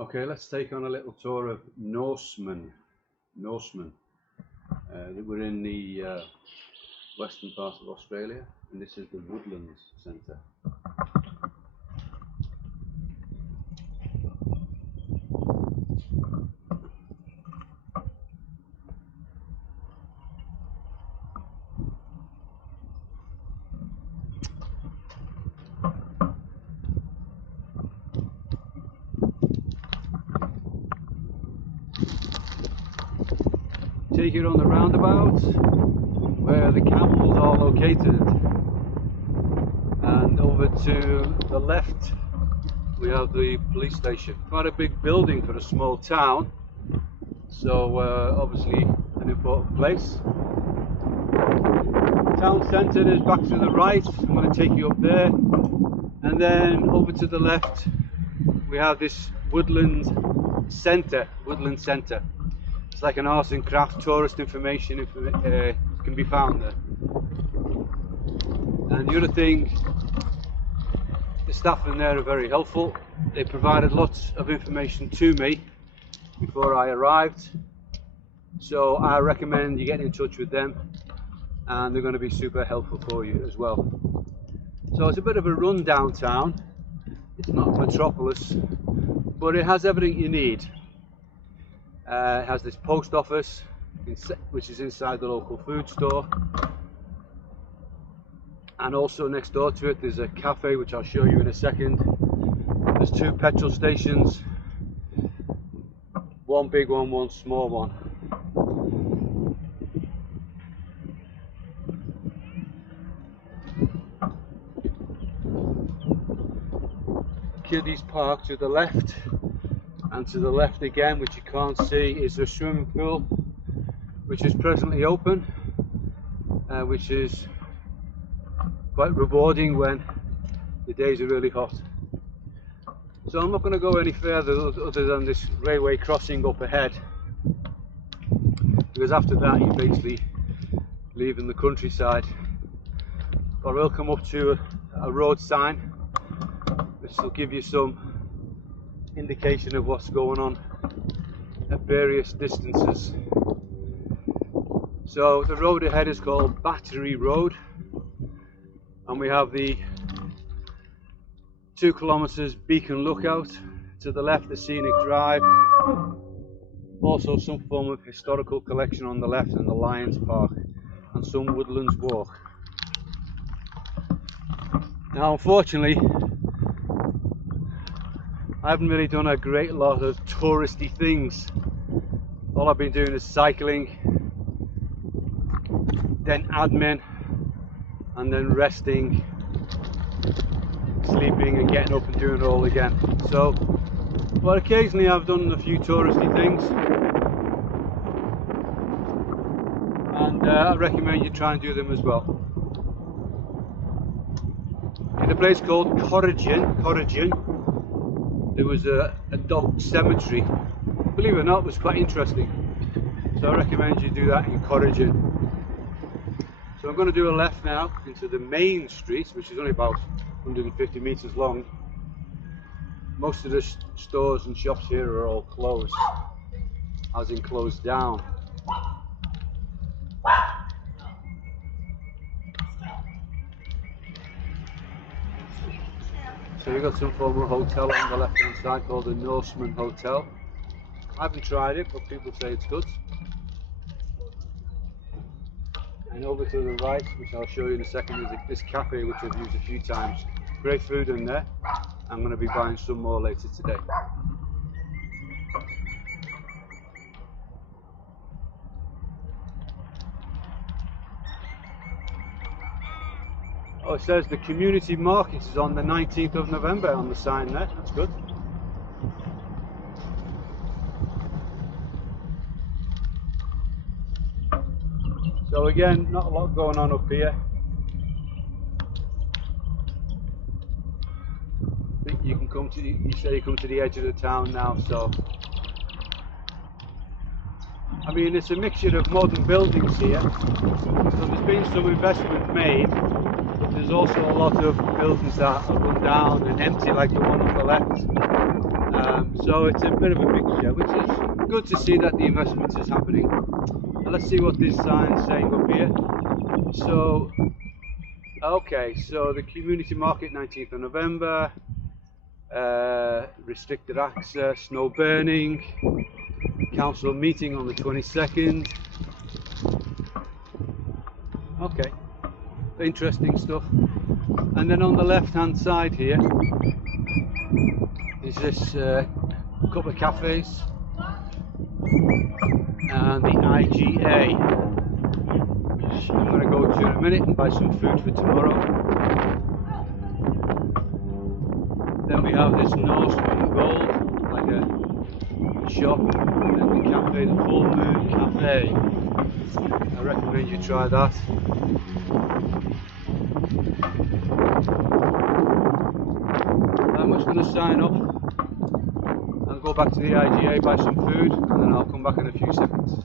Okay, let's take on a little tour of Norseman. We're in the western part of Australia, and this is the Woodland Centre. Take it on the roundabout where the camels are located, and over to the left we have the police station. Quite a big building for a small town, so obviously an important place. Town centre is back to the right. I'm going to take you up there, and then over to the left we have this Woodland Centre. It's like an arts and crafts tourist information can be found there. And the other thing, the staff in there are very helpful. They provided lots of information to me before I arrived, so I recommend you get in touch with them, and they're going to be super helpful for you as well. So it's a bit of a run downtown. It's not a metropolis, but it has everything you need. It has this post office, which is inside the local food store, and also next door to it there's a cafe, which I'll show you in a second. There's two petrol stations, one big one, one small one. Kiddies Park to the left, and to the left again, which you can't see, is the swimming pool, which is presently open, which is quite rewarding when the days are really hot. So I'm not going to go any further other than this railway crossing up ahead, because after that you're basically leaving the countryside. But I will come up to a road sign, which will give you some indication of what's going on at various distances. So the road ahead is called Battery Road, and we have the 2 kilometres Beacon Lookout. To the left, the Scenic Drive, also some form of historical collection on the left, and the Lions Park, and some Woodlands Walk. Now unfortunately I haven't really done a great lot of touristy things. All I've been doing is cycling, then admin, and then resting, sleeping, and getting up and doing it all again. So, but occasionally I've done a few touristy things, and I recommend you try and do them as well. In a place called Corrigan, there was a dog cemetery. Believe it or not, it was quite interesting. So I recommend you do that in Corrigan. So I'm going to do a left now into the main street, which is only about 150 metres long. Most of the stores and shops here are all closed, as in closed down. So you've got some form of hotel on the left hand side called the Norseman Hotel. I haven't tried it, but people say it's good. And over to the right, which I'll show you in a second, is this cafe, which I've used a few times. Great food in there. I'm going to be buying some more later today. Oh, it says the community market is on the 19th of November on the sign there. That's good. So again, not a lot going on up here. I think you can come to the, you say you come to the edge of the town now, so I mean it's a mixture of modern buildings here. So there's been some investment made. There's also a lot of buildings that are run down and empty, like the one on the left. So it's a bit of a mixture, which is good to see that the investment is happening. Now let's see what this sign is saying up here. So, okay, so the community market 19th of November, restricted access, no burning, council meeting on the 22nd. Okay, interesting stuff. And then on the left hand side here is this couple of cafes and the IGA, which I'm going to go to in a minute and buy some food for tomorrow. Then we have this Norseman Gold, like a shop, and then the cafe, the Full Moon Cafe. I recommend you try that. I'm just going to sign up and go back to the IGA, buy some food, and then I'll come back in a few seconds.